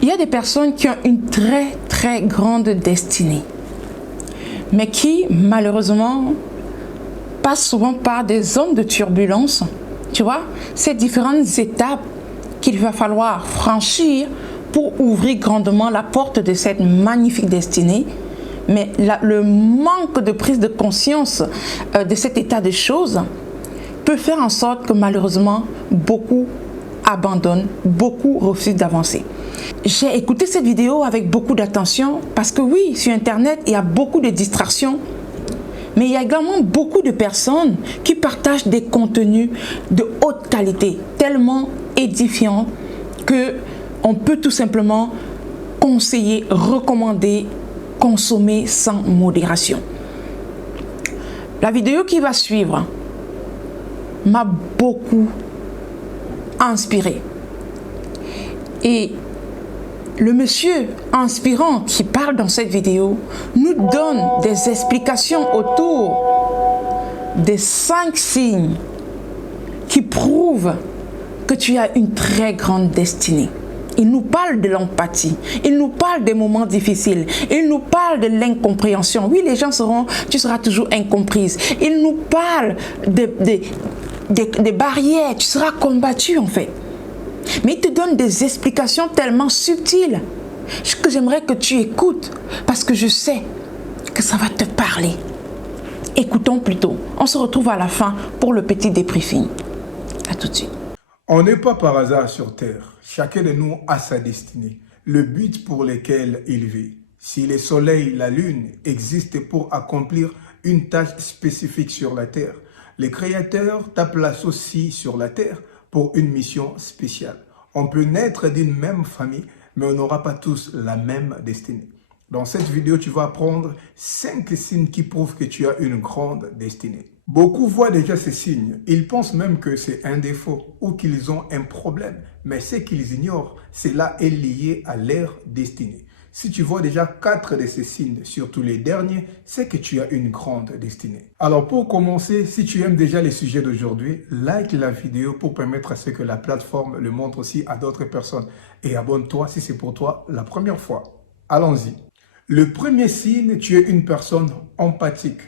Il y a des personnes qui ont une très grande destinée, mais qui malheureusement passent souvent par des zones de turbulence. Tu vois, ces différentes étapes qu'il va falloir franchir pour ouvrir grandement la porte de cette magnifique destinée. Mais le manque de prise de conscience de cet état de choses peut faire en sorte que malheureusement, beaucoup abandonnent, beaucoup refusent d'avancer. J'ai écouté cette vidéo avec beaucoup d'attention parce que oui, sur Internet, il y a beaucoup de distractions. Mais il y a également beaucoup de personnes qui partagent des contenus de haute qualité, tellement édifiants qu'on peut tout simplement conseiller, recommander, consommer sans modération. La vidéo qui va suivre m'a beaucoup inspiré. Et le monsieur inspirant qui parle dans cette vidéo nous donne des explications autour des 5 signes qui prouvent que tu as une très grande destinée. Il nous parle de l'empathie, il nous parle des moments difficiles, il nous parle de l'incompréhension. Oui, les gens tu seras toujours incomprise. Il nous parle des barrières, tu seras combattu en fait. Mais il te donne des explications tellement subtiles que j'aimerais que tu écoutes parce que je sais que ça va te parler. Écoutons plutôt. On se retrouve à la fin pour le petit débriefing. À tout de suite. On n'est pas par hasard sur Terre. Chacun de nous a sa destinée, le but pour lequel il vit. Si le soleil, la lune existent pour accomplir une tâche spécifique sur la Terre, le Créateur t'a placé aussi sur la Terre pour une mission spéciale. On peut naître d'une même famille, mais on n'aura pas tous la même destinée. Dans cette vidéo, tu vas apprendre 5 signes qui prouvent que tu as une grande destinée. Beaucoup voient déjà ces signes. Ils pensent même que c'est un défaut ou qu'ils ont un problème. Mais ce qu'ils ignorent, cela est lié à leur destinée. Si tu vois déjà 4 de ces signes, surtout les derniers, c'est que tu as une grande destinée. Alors pour commencer, si tu aimes déjà les sujets d'aujourd'hui, like la vidéo pour permettre à ce que la plateforme le montre aussi à d'autres personnes. Et abonne-toi si c'est pour toi la première fois. Allons-y. Le premier signe, tu es une personne empathique.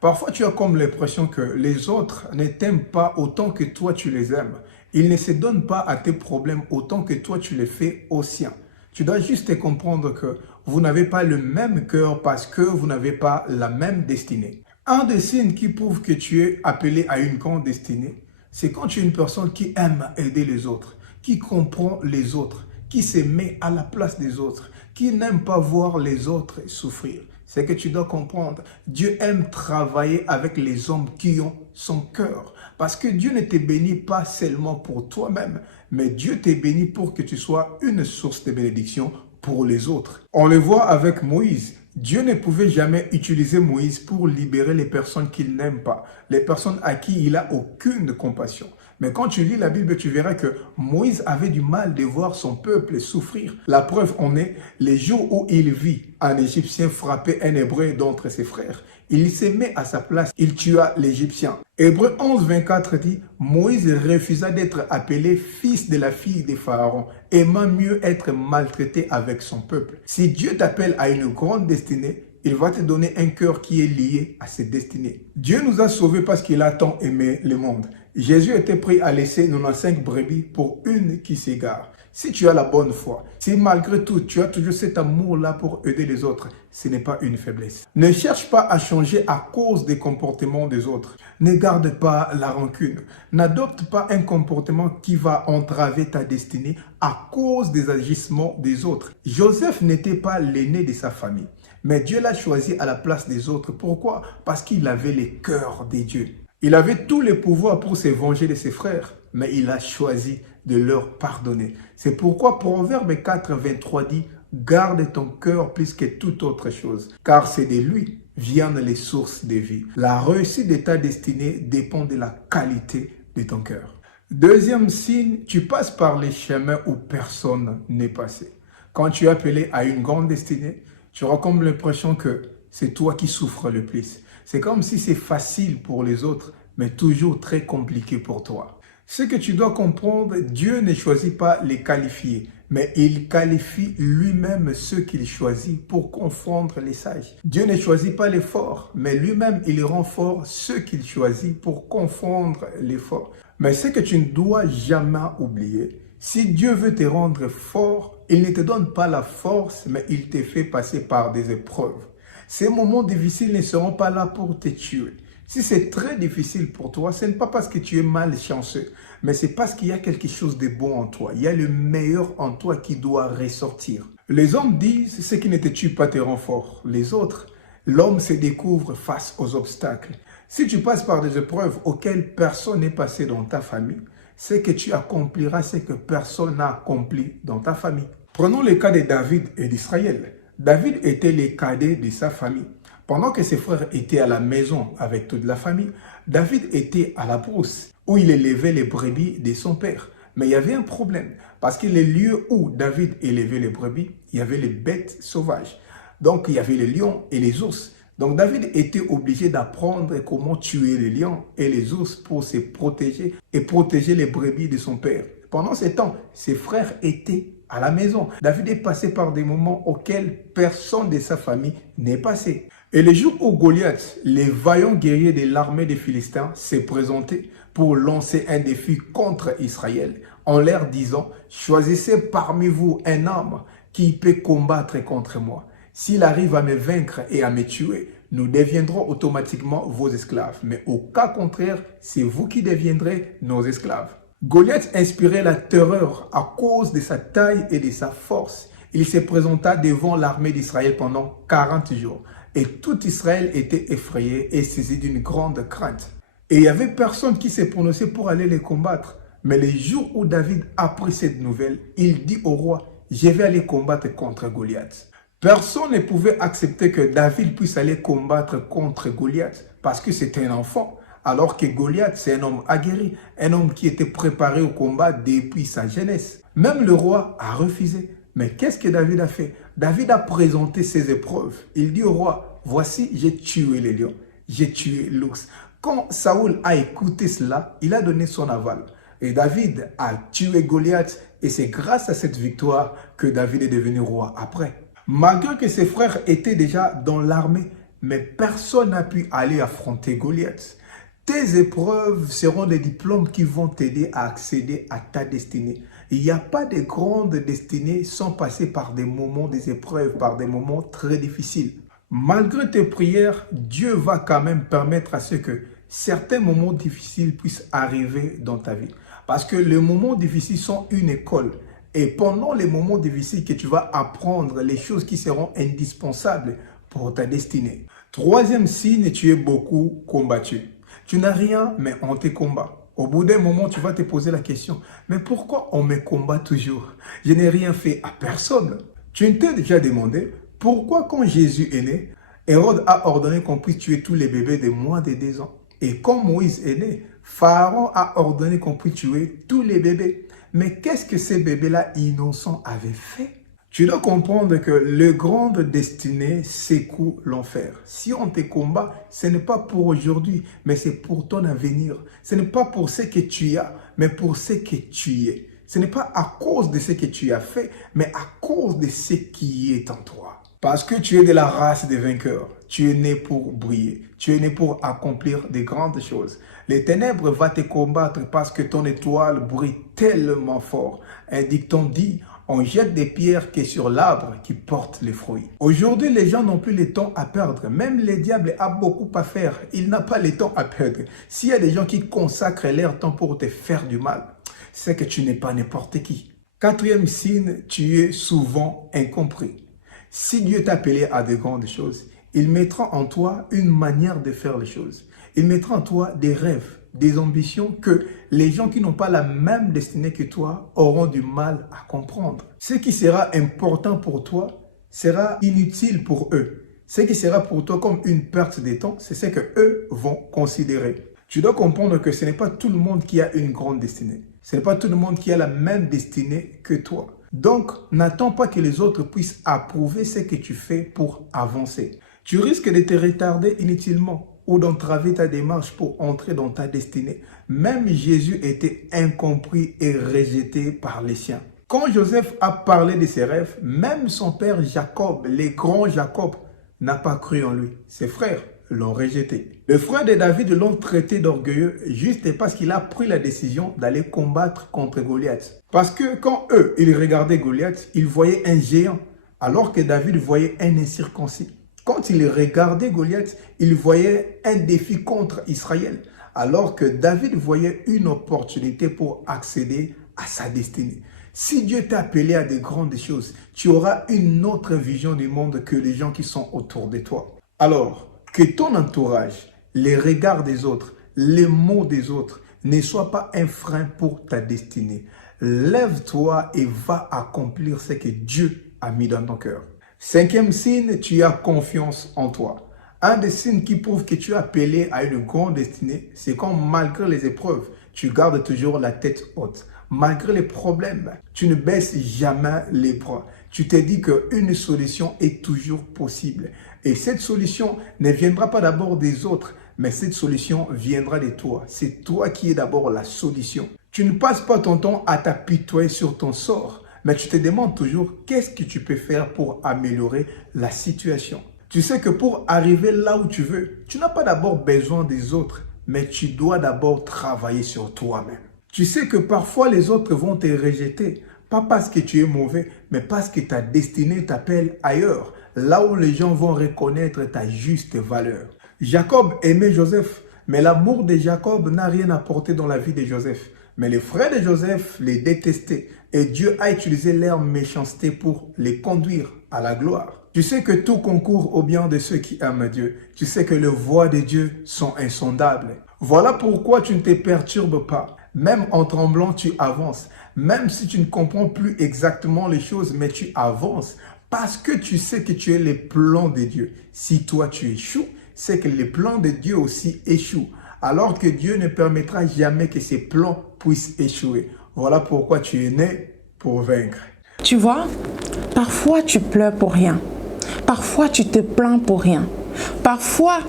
Parfois, tu as comme l'impression que les autres ne t'aiment pas autant que toi tu les aimes. Ils ne se donnent pas à tes problèmes autant que toi tu les fais aux siens. Tu dois juste comprendre que vous n'avez pas le même cœur parce que vous n'avez pas la même destinée. Un des signes qui prouve que tu es appelé à une grande destinée, c'est quand tu es une personne qui aime aider les autres, qui comprend les autres, qui se met à la place des autres, qui n'aime pas voir les autres souffrir. C'est que tu dois comprendre, Dieu aime travailler avec les hommes qui ont son cœur. Parce que Dieu ne te bénit pas seulement pour toi-même, mais Dieu te bénit pour que tu sois une source de bénédiction pour les autres. On le voit avec Moïse. Dieu ne pouvait jamais utiliser Moïse pour libérer les personnes qu'il n'aime pas, les personnes à qui il n'a aucune compassion. Mais quand tu lis la Bible, tu verras que Moïse avait du mal de voir son peuple souffrir. La preuve en est, les jours où il vit un Égyptien frapper un Hébreu d'entre ses frères. Il se met à sa place, il tua l'Égyptien. Hébreux 11, 24 dit, Moïse refusa d'être appelé fils de la fille de Pharaon, aimant mieux être maltraité avec son peuple. Si Dieu t'appelle à une grande destinée, il va te donner un cœur qui est lié à cette destinée. Dieu nous a sauvés parce qu'il a tant aimé le monde. Jésus était prêt à laisser 95 brebis pour une qui s'égare. Si tu as la bonne foi, si malgré tout tu as toujours cet amour-là pour aider les autres, ce n'est pas une faiblesse. Ne cherche pas à changer à cause des comportements des autres. Ne garde pas la rancune. N'adopte pas un comportement qui va entraver ta destinée à cause des agissements des autres. Joseph n'était pas l'aîné de sa famille, mais Dieu l'a choisi à la place des autres. Pourquoi? Parce qu'il avait le cœur des dieux. Il avait tous les pouvoirs pour se venger de ses frères, mais il a choisi de leur pardonner. C'est pourquoi Proverbe 4, 23 dit « Garde ton cœur plus que toute autre chose, car c'est de lui viennent les sources de vie. » La réussite de ta destinée dépend de la qualité de ton cœur. Deuxième signe, tu passes par les chemins où personne n'est passé. Quand tu es appelé à une grande destinée, tu auras comme l'impression que c'est toi qui souffres le plus. C'est comme si c'est facile pour les autres, mais toujours très compliqué pour toi. Ce que tu dois comprendre, Dieu ne choisit pas les qualifiés, mais il qualifie lui-même ceux qu'il choisit pour confondre les sages. Dieu ne choisit pas les forts, mais lui-même il rend fort ceux qu'il choisit pour confondre les forts. Mais ce que tu ne dois jamais oublier, si Dieu veut te rendre fort, il ne te donne pas la force, mais il te fait passer par des épreuves. Ces moments difficiles ne seront pas là pour te tuer. Si c'est très difficile pour toi, ce n'est pas parce que tu es malchanceux, mais c'est parce qu'il y a quelque chose de bon en toi. Il y a le meilleur en toi qui doit ressortir. Les hommes disent, ce qui ne te tue pas te rend fort. Les autres, l'homme se découvre face aux obstacles. Si tu passes par des épreuves auxquelles personne n'est passé dans ta famille, c'est que tu accompliras ce que personne n'a accompli dans ta famille. Prenons le cas de David et d'Israël. David était le cadet de sa famille. Pendant que ses frères étaient à la maison avec toute la famille, David était à la brousse où il élevait les brebis de son père. Mais il y avait un problème parce que les lieux où David élevait les brebis, il y avait les bêtes sauvages. Donc il y avait les lions et les ours. Donc David était obligé d'apprendre comment tuer les lions et les ours pour se protéger et protéger les brebis de son père. Pendant ce temps, ses frères étaient à la maison. David est passé par des moments auxquels personne de sa famille n'est passé. Et le jour où Goliath, les vaillants guerriers de l'armée des Philistins, s'est présenté pour lancer un défi contre Israël, en leur disant « Choisissez parmi vous un homme qui peut combattre contre moi. S'il arrive à me vaincre et à me tuer, nous deviendrons automatiquement vos esclaves. Mais au cas contraire, c'est vous qui deviendrez nos esclaves. » Goliath inspirait la terreur à cause de sa taille et de sa force. Il se présenta devant l'armée d'Israël pendant 40 jours. Et tout Israël était effrayé et saisi d'une grande crainte. Et il n'y avait personne qui s'est prononcé pour aller les combattre. Mais le jour où David apprit cette nouvelle, il dit au roi, « Je vais aller combattre contre Goliath. » Personne ne pouvait accepter que David puisse aller combattre contre Goliath parce que c'était un enfant. Alors que Goliath, c'est un homme aguerri, un homme qui était préparé au combat depuis sa jeunesse. Même le roi a refusé. Mais qu'est-ce que David a fait? David a présenté ses épreuves. Il dit au roi, voici, j'ai tué les lions, j'ai tué l'ours. Quand Saoul a écouté cela, il a donné son aval. Et David a tué Goliath et c'est grâce à cette victoire que David est devenu roi après. Malgré que ses frères étaient déjà dans l'armée, mais personne n'a pu aller affronter Goliath. Tes épreuves seront des diplômes qui vont t'aider à accéder à ta destinée. Il n'y a pas de grande destinée sans passer par des moments, des épreuves, par des moments très difficiles. Malgré tes prières, Dieu va quand même permettre à ce que certains moments difficiles puissent arriver dans ta vie. Parce que les moments difficiles sont une école. Et pendant les moments difficiles que tu vas apprendre les choses qui seront indispensables pour ta destinée. Troisième signe, tu es beaucoup combattu. Tu n'as rien, mais on te combat. Au bout d'un moment, tu vas te poser la question, mais pourquoi on me combat toujours? Je n'ai rien fait à personne. Tu t'es déjà demandé pourquoi quand Jésus est né, Hérode a ordonné qu'on puisse tuer tous les bébés de moins de 2 ans. Et quand Moïse est né, Pharaon a ordonné qu'on puisse tuer tous les bébés. Mais qu'est-ce que ces bébés-là innocents avaient fait? Tu dois comprendre que le grande destinée secoue l'enfer. Si on te combat, ce n'est pas pour aujourd'hui, mais c'est pour ton avenir. Ce n'est pas pour ce que tu as, mais pour ce que tu es. Ce n'est pas à cause de ce que tu as fait, mais à cause de ce qui est en toi. Parce que tu es de la race des vainqueurs. Tu es né pour briller. Tu es né pour accomplir de grandes choses. Les ténèbres vont te combattre parce que ton étoile brille tellement fort. Un dicton dit, on jette des pierres qui sont sur l'arbre qui porte les fruits. Aujourd'hui, les gens n'ont plus le temps à perdre. Même le diable a beaucoup à faire. Il n'a pas le temps à perdre. S'il y a des gens qui consacrent leur temps pour te faire du mal, c'est que tu n'es pas n'importe qui. Quatrième signe, tu es souvent incompris. Si Dieu t'a appelé à de grandes choses, il mettra en toi une manière de faire les choses. Il mettra en toi des rêves, des ambitions que les gens qui n'ont pas la même destinée que toi auront du mal à comprendre. Ce qui sera important pour toi sera inutile pour eux. Ce qui sera pour toi comme une perte de temps, c'est ce que eux vont considérer. Tu dois comprendre que ce n'est pas tout le monde qui a une grande destinée. Ce n'est pas tout le monde qui a la même destinée que toi. Donc, n'attends pas que les autres puissent approuver ce que tu fais pour avancer. Tu risques de te retarder inutilement ou d'entraver ta démarche pour entrer dans ta destinée. Même Jésus était incompris et rejeté par les siens. Quand Joseph a parlé de ses rêves, même son père Jacob, le grand Jacob, n'a pas cru en lui. Ses frères l'ont rejeté. Les frères de David l'ont traité d'orgueilleux juste parce qu'il a pris la décision d'aller combattre contre Goliath. Parce que quand eux, ils regardaient Goliath, ils voyaient un géant, alors que David voyait un incirconcis. Quand ils regardaient Goliath, ils voyaient un défi contre Israël, alors que David voyait une opportunité pour accéder à sa destinée. Si Dieu t'a appelé à de grandes choses, tu auras une autre vision du monde que les gens qui sont autour de toi. Alors, que ton entourage, les regards des autres, les mots des autres ne soient pas un frein pour ta destinée. Lève-toi et va accomplir ce que Dieu a mis dans ton cœur. 5e signe, tu as confiance en toi. Un des signes qui prouve que tu es appelé à une grande destinée, c'est quand malgré les épreuves, tu gardes toujours la tête haute. Malgré les problèmes, tu ne baisses jamais les bras. Tu te dis qu'une solution est toujours possible. Et cette solution ne viendra pas d'abord des autres, mais cette solution viendra de toi. C'est toi qui es d'abord la solution. Tu ne passes pas ton temps à t'apitoyer sur ton sort, mais tu te demandes toujours qu'est-ce que tu peux faire pour améliorer la situation. Tu sais que pour arriver là où tu veux, tu n'as pas d'abord besoin des autres, mais tu dois d'abord travailler sur toi-même. Tu sais que parfois les autres vont te rejeter, pas parce que tu es mauvais, mais parce que ta destinée t'appelle ailleurs, là où les gens vont reconnaître ta juste valeur. Jacob aimait Joseph, mais l'amour de Jacob n'a rien apporté dans la vie de Joseph. Mais les frères de Joseph les détestaient et Dieu a utilisé leur méchanceté pour les conduire à la gloire. Tu sais que tout concourt au bien de ceux qui aiment Dieu. Tu sais que les voies de Dieu sont insondables. Voilà pourquoi tu ne te perturbes pas. Même en tremblant, tu avances. Même si tu ne comprends plus exactement les choses, mais tu avances. Parce que tu sais que tu es les plans de Dieu. Si toi tu échoues, c'est que les plans de Dieu aussi échouent. Alors que Dieu ne permettra jamais que ses plans puissent échouer. Voilà pourquoi tu es né pour vaincre. Tu vois, parfois tu pleures pour rien. Parfois tu te plains pour rien. Parfois,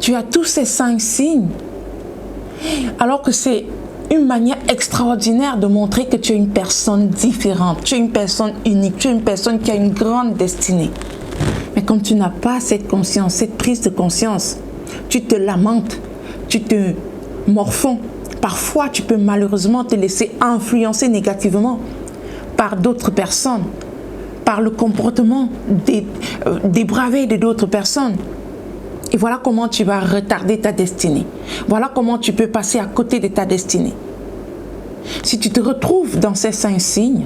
tu as tous ces 5 signes. Alors que c'est une manière extraordinaire de montrer que tu es une personne différente. Tu es une personne unique. Tu es une personne qui a une grande destinée. Mais comme tu n'as pas cette conscience, cette prise de conscience, tu te lamentes, tu te morfonds. Parfois, tu peux malheureusement te laisser influencer négativement par d'autres personnes, par le comportement dépravé de d'autres personnes. Et voilà comment tu vas retarder ta destinée. Voilà comment tu peux passer à côté de ta destinée. Si tu te retrouves dans ces 5 signes,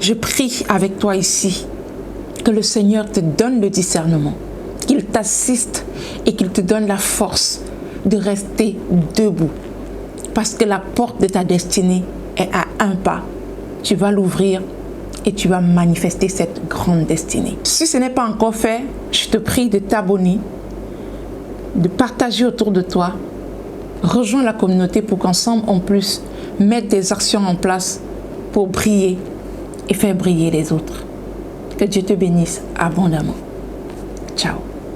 je prie avec toi ici que le Seigneur te donne le discernement, qu'il t'assiste et qu'il te donne la force de rester debout. Parce que la porte de ta destinée est à un pas. Tu vas l'ouvrir et tu vas manifester cette grande destinée. Si ce n'est pas encore fait, je te prie de t'abonner, de partager autour de toi. Rejoins la communauté pour qu'ensemble on puisse mettre des actions en place pour briller et faire briller les autres. Que Dieu te bénisse abondamment. Ciao.